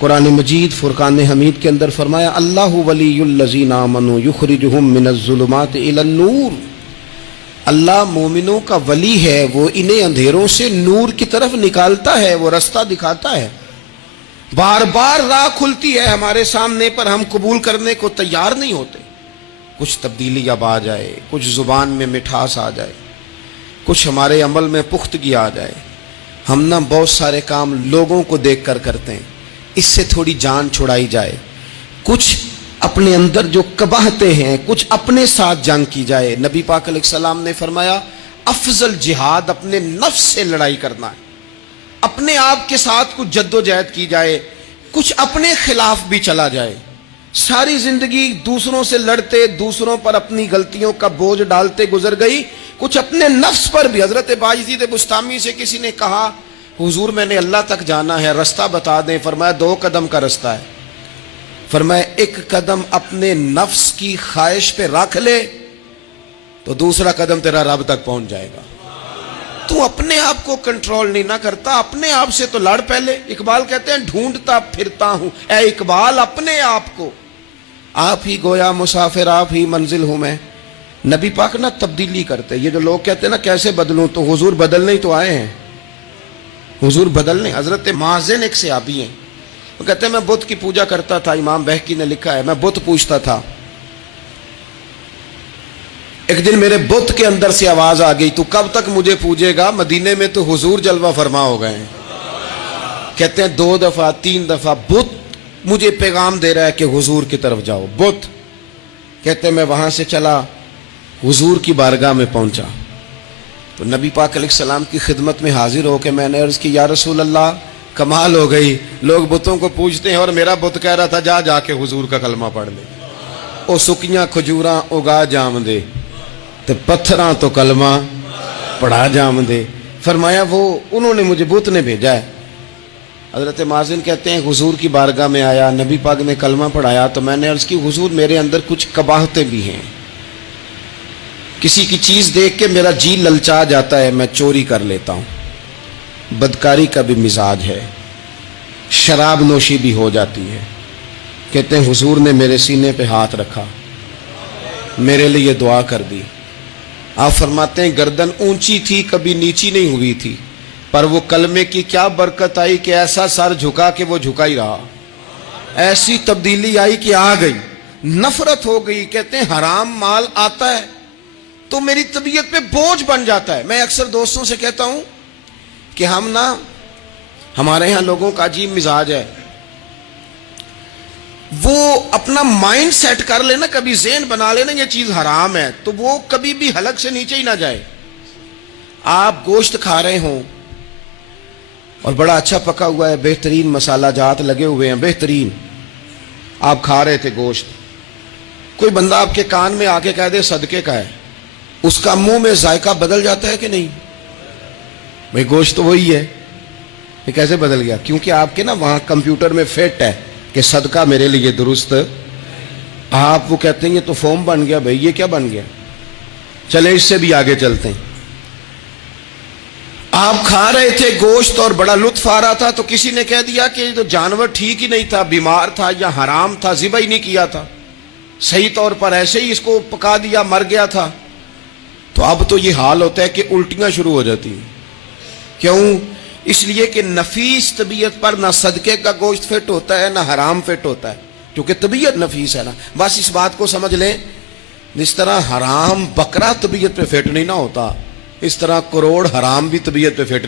कुरान मजीद फुरकान हमीद के अंदर फरमाया अल्लाहु वलियुल्लज़ीना आमनू युखरिजुहुम मिनज़्ज़ुलुमाति इलन्नूर। अल्लाह मोमिनों का वली है, वो इन्हें अंधेरों से नूर की तरफ निकालता है, वो रास्ता दिखाता है। बार बार राह खुलती है हमारे सामने पर हम कबूल करने को तैयार नहीं होते। कुछ तब्दीली अब आ जाए, कुछ जुबान में मिठास आ जाए, कुछ हमारे अमल में पुख्तगी आ जाए। हम ना बहुत सारे काम लोगों को देख कर करते हैं, इससे थोड़ी जान छुड़ाई जाए। कुछ अपने अंदर जो कबाहते हैं, कुछ अपने साथ जंग की जाए। नबी पाक अलैहिस्सलाम ने फरमाया अफजल जिहाद अपने नफ्स से लड़ाई करना है, अपने आप के साथ कुछ जद्दोजहद की जाए, कुछ अपने खिलाफ भी चला जाए। सारी जिंदगी दूसरों से लड़ते, दूसरों पर अपनी गलतियों का बोझ डालते गुजर गई, कुछ अपने नफ्स पर भी। हजरत बायज़ीद बुस्तामी से किसी ने कहा हुजूर मैंने अल्लाह तक जाना है, रास्ता बता दें। फरमाया 2 कदम का रास्ता है। फरमाया 1 कदम अपने नफ्स की ख्वाहिश पे रख ले तो दूसरा कदम तेरा रब तक पहुंच जाएगा। तू अपने आप को कंट्रोल नहीं ना करता, अपने आप से तो लड़ पहले। इकबाल कहते हैं ढूंढता फिरता हूं ए इकबाल अपने आप को, आप ही गोया मुसाफिर आप ही मंजिल हूं मैं। नबी पाक ना तब्दीली करते। ये जो लोग कहते हैं ना कैसे बदलूं, तो हुजूर बदलने ही तो आए हैं, हुजूर बदलने। हजरत माज़िन एक सहाबी हैं, वो कहते हैं मैं बुत की पूजा करता था। इमाम बहकी ने लिखा है मैं बुत पूजता था। एक दिन मेरे बुत के अंदर से आवाज आ गई तू कब तक मुझे पूजेगा, मदीने में तो हुजूर जलवा फरमा हो गए हैं। कहते हैं 2 दफा 3 दफा बुत मुझे पैगाम दे रहा है कि हुजूर की तरफ जाओ। बुत कहते हैं मैं वहां से चला, हुजूर की बारगाह में पहुंचा तो नबी पाक अलैहिस्सलाम की खिदमत में हाजिर होकर मैंने अर्ज की या रसूल अल्लाह कमाल हो गई, लोग बुतों को पूजते हैं और मेरा बुत कह रहा था जा जाके हुजूर का कलमा पढ़ ले। ओ सुकियां खजूरां उगा जाम दे ते पत्थरां तो कलमा पढ़ा जाम दे। फरमाया वो उन्होंने मुझे बुत ने भेजा है। हजरत माज़िन कहते हैं हुजूर की बारगाह में आया, नबी पाक ने कलमा पढ़ाया तो मैंने अर्ज की हुजूर मेरे अंदर कुछ कबाहतें भी हैं, किसी की चीज देख के मेरा जी ललचा जाता है, मैं चोरी कर लेता हूं, बदकारी का भी मिजाज है, शराब नोशी भी हो जाती है। कहते हैं हुजूर ने मेरे सीने पे हाथ रखा, मेरे लिए दुआ कर दी। आप फरमाते हैं गर्दन ऊंची थी कभी नीची नहीं हुई थी, पर वो कलमे की क्या बरकत आई कि ऐसा सर झुका कि वो झुका ही रहा। ऐसी तब्दीली आई कि आ गई, नफरत हो गई। कहते हैं हराम माल आता है तो मेरी तबीयत पे बोझ बन जाता है। मैं अक्सर दोस्तों से कहता हूं कि हम ना हमारे यहां लोगों का अजीब मिजाज है, वो अपना माइंड सेट कर लेना, कभी ज़हन बना लेना ये चीज हराम है तो वो कभी भी हलक से नीचे ही ना जाए। आप गोश्त खा रहे हो और बड़ा अच्छा पका हुआ है, बेहतरीन मसाला जात लगे हुए हैं, बेहतरीन, आप खा रहे थे गोश्त, कोई बंदा आपके कान में आके कह दे सदके का है, उसका मुंह में जायका बदल जाता है कि नहीं? भाई गोश्त तो वही है, ये कैसे बदल गया? क्योंकि आपके ना वहां कंप्यूटर में फिट है कि सदका मेरे लिए दुरुस्त। आप वो कहते हैं ये तो फॉर्म बन गया। भाई ये क्या बन गया? चले इससे भी आगे चलते हैं। आप खा रहे थे गोश्त और बड़ा लुत्फ आ रहा था तो किसी ने कह दिया कि तो जानवर ठीक ही नहीं था, बीमार था या हराम था, ज़िबा ही नहीं किया था, सही तौर पर ऐसे ही इसको पका दिया, मर गया था। तो अब तो ये हाल होता है कि उल्टियां शुरू हो जाती हैं। क्यों? इसलिए कि नफीस तबीयत पर ना सदके का गोश्त फिट होता है ना हराम फिट होता है, क्योंकि तबीयत नफीस है ना। बस इस बात को समझ लें, जिस तरह हराम बकरा तबीयत पे फिट नहीं ना होता, इस तरह करोड़ हराम भी तबीयत पे फिट